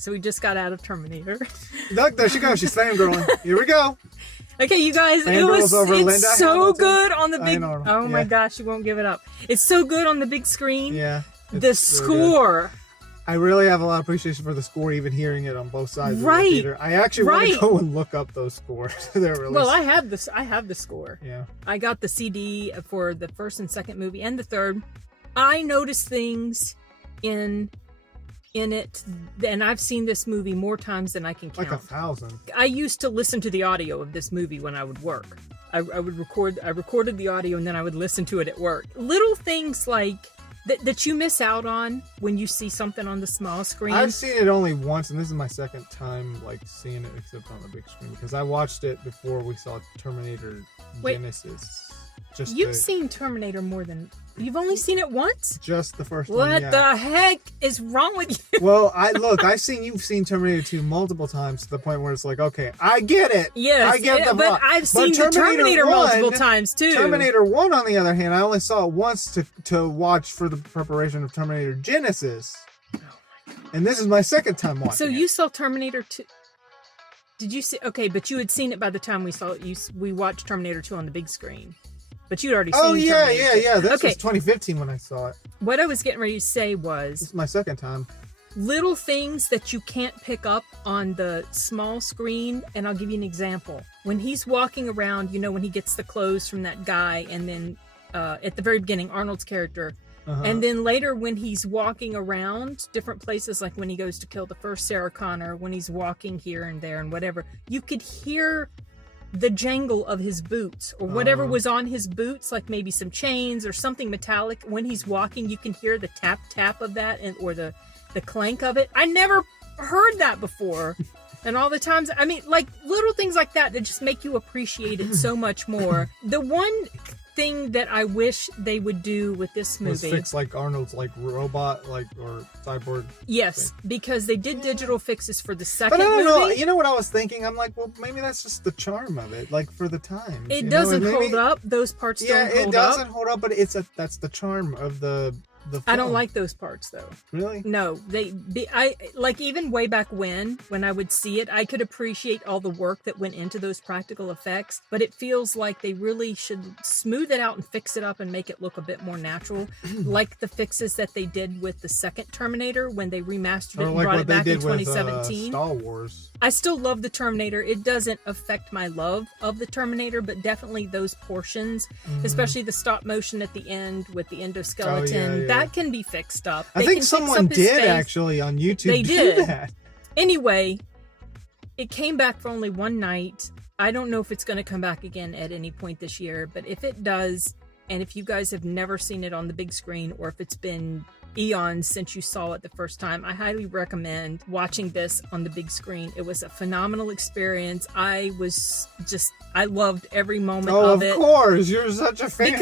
So we just got out of Terminator. Look, there she goes. She's fangirling. Here we go. Okay, you guys, it's so good on the big... Oh my gosh, you won't give it up. It's so good on the big screen. Yeah. The score. I really have a lot of appreciation for the score, even hearing it on both sides of the theater. I actually want to go and look up those scores. Well, I have this. I have the score. Yeah. I got the CD for the first and second movie and the third. I noticed things in it, and I've seen this movie more times than I can count. Like 1,000. I used to listen to the audio of this movie when I would work. I recorded the audio and then I would listen to it at work. Little things like that you miss out on when you see something on the small screen. I've seen it only once, and this is my second time seeing it, except on the big screen, because I watched it before we saw Terminator Genesis. You've seen Terminator more than... You've only seen it once? Just the first one, What the heck is wrong with you? Well, you've seen Terminator 2 multiple times to the point where it's like, okay, I get it. Yes, I get the but I've seen the Terminator multiple times too. Terminator 1, on the other hand, I only saw it once to watch for the preparation of Terminator Genesis. Oh my God. And this is my second time watching So you saw Terminator 2... Did you see... Okay, but you had seen it by the time we saw it. We watched Terminator 2 on the big screen. But you'd already seen Terminator 2. Yeah. This was 2015 when I saw it. What I was getting ready to say was... This is my second time. Little things that you can't pick up on the small screen, and I'll give you an example. When he's walking around, when he gets the clothes from that guy, and then at the very beginning, Arnold's character, and then later when he's walking around different places, like when he goes to kill the first Sarah Connor, when he's walking here and there and whatever, you could hear the jangle of his boots or whatever was on his boots, like maybe some chains or something metallic. When he's walking, you can hear the tap of that or the clank of it. I never heard that before. And all the times, little things like that just make you appreciate it so much more. The one thing that I wish they would do with this movie was fix Arnold's robot or cyborg. Yes, because they did digital fixes for the second movie. But I don't know. You know what I was thinking? I'm like, well, maybe that's just the charm of it, for the time. It doesn't hold up. Those parts don't hold up. Yeah, it doesn't hold up, but that's the charm of the film. I don't like those parts though. Really? No, even way back when I would see it, I could appreciate all the work that went into those practical effects, but it feels like they really should smooth it out and fix it up and make it look a bit more natural, like the fixes that they did with the second Terminator when they remastered it and brought it back in 2017. Star Wars. I still love the Terminator. It doesn't affect my love of the Terminator, but definitely those portions, especially the stop motion at the end with the endoskeleton, that can be fixed up. I think someone did actually on YouTube. They did that. Anyway, it came back for only one night. I don't know if it's going to come back again at any point this year, but if it does, and if you guys have never seen it on the big screen, or if it's been eons since you saw it the first time, I highly recommend watching this on the big screen. It was a phenomenal experience. I loved every moment of it. Of course, you're such a fan.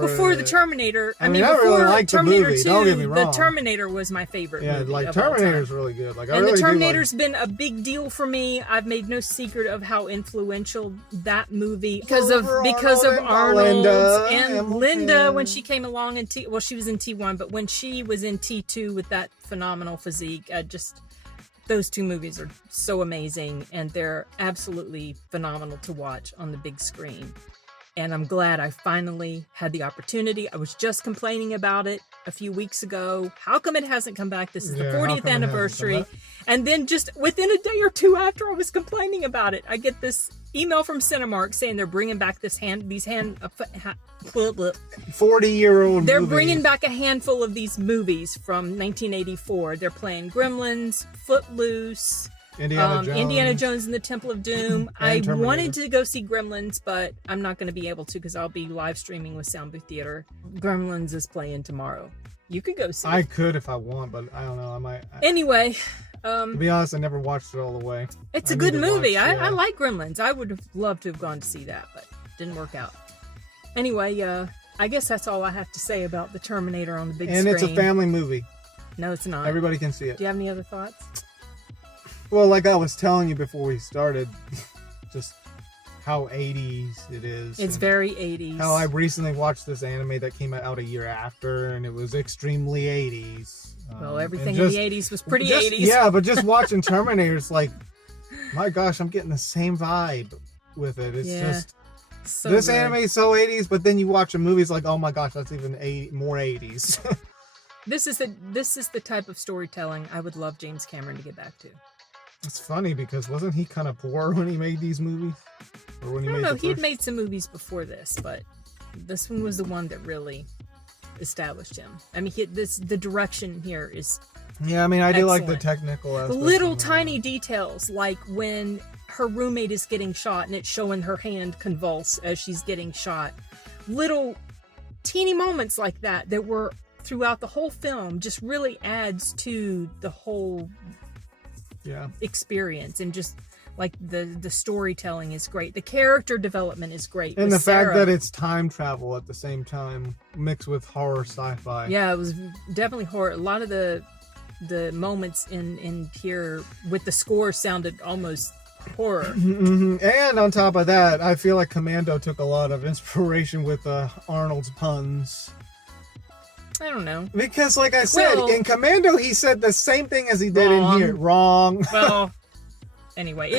Before the Terminator, I really liked Terminator the movie. 2, don't get me wrong. the Terminator was my favorite movie of Terminator's really good. The Terminator's been a big deal for me. I've made no secret of how influential that movie because of Arnold and Linda when she came along she was in T1, but when she was in T2 with that phenomenal physique, those two movies are so amazing, and they're absolutely phenomenal to watch on the big screen. And I'm glad I finally had the opportunity. I was just complaining about it a few weeks ago. How come it hasn't come back? This is the 40th anniversary. And then just within a day or two after I was complaining about it, I get this email from Cinemark saying they're bringing back 40-year-old They're bringing back a handful of these movies from 1984. They're playing Gremlins, Footloose, Indiana Jones and the Temple of Doom. I Terminator. wanted to go see Gremlins, but I'm not going to be able to because I'll be live streaming with Sound Booth Theater. Gremlins is playing tomorrow. You could go see I it. could if I want, but I don't know. I might. Anyway. To be honest, I never watched it all the way. It's a good movie. I like Gremlins. I would have loved to have gone to see that, but didn't work out. Anyway, I guess that's all I have to say about the Terminator on the big screen. And it's a family movie. No, it's not. Everybody can see it. Do you have any other thoughts? Well, like I was telling you before we started, just how 80s it is. It's very 80s. How I recently watched this anime that came out a year after, and it was extremely 80s. Well, everything in the 80s was pretty 80s. Yeah, but just watching Terminator's like, my gosh, I'm getting the same vibe with it. It's just so this good. anime is so 80s, but then you watch a movie, it's like, oh my gosh, that's even more 80s. This is the type of storytelling I would love James Cameron to get back to. It's funny because wasn't he kind of poor when he made these movies? Or when I don't know. He had made some movies before this, but this one was the one that really established him. I mean, the direction here is yeah. I mean, I do like the excellent. technical aspects. Little tiny details, like when her roommate is getting shot and it's showing her hand convulse as she's getting shot. Little teeny moments like that were throughout the whole film just really adds to the whole experience, and just like the storytelling is great, the character development is great, and the Sarah. fact that it's time travel at the same time mixed with horror sci-fi. Yeah, it was definitely horror. A lot of the moments in here with the score sounded almost horror. And on top of that, I feel like Commando took a lot of inspiration with Arnold's puns. I don't know, because like I said, in Commando he said the same thing as he did in here. Wrong. Well, anyway,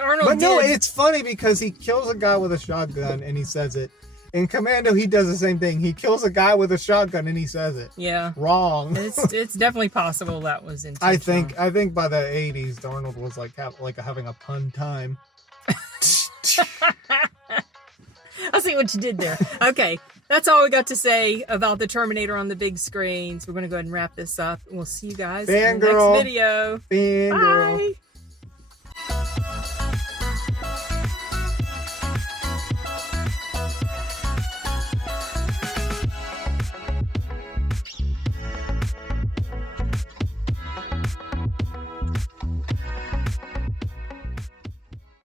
Arnold but no, did. it's funny because he kills a guy with a shotgun and he says it. In Commando, he does the same thing. He kills a guy with a shotgun and he says it. Yeah. Wrong. It's definitely possible that was intentional. I think by the 80s, Arnold was like having a pun time. I see what you did there. Okay, that's all we got to say about the Terminator on the big screens. We're going to go ahead and wrap this up. We'll see you guys in the next video. Fangirl. Bye.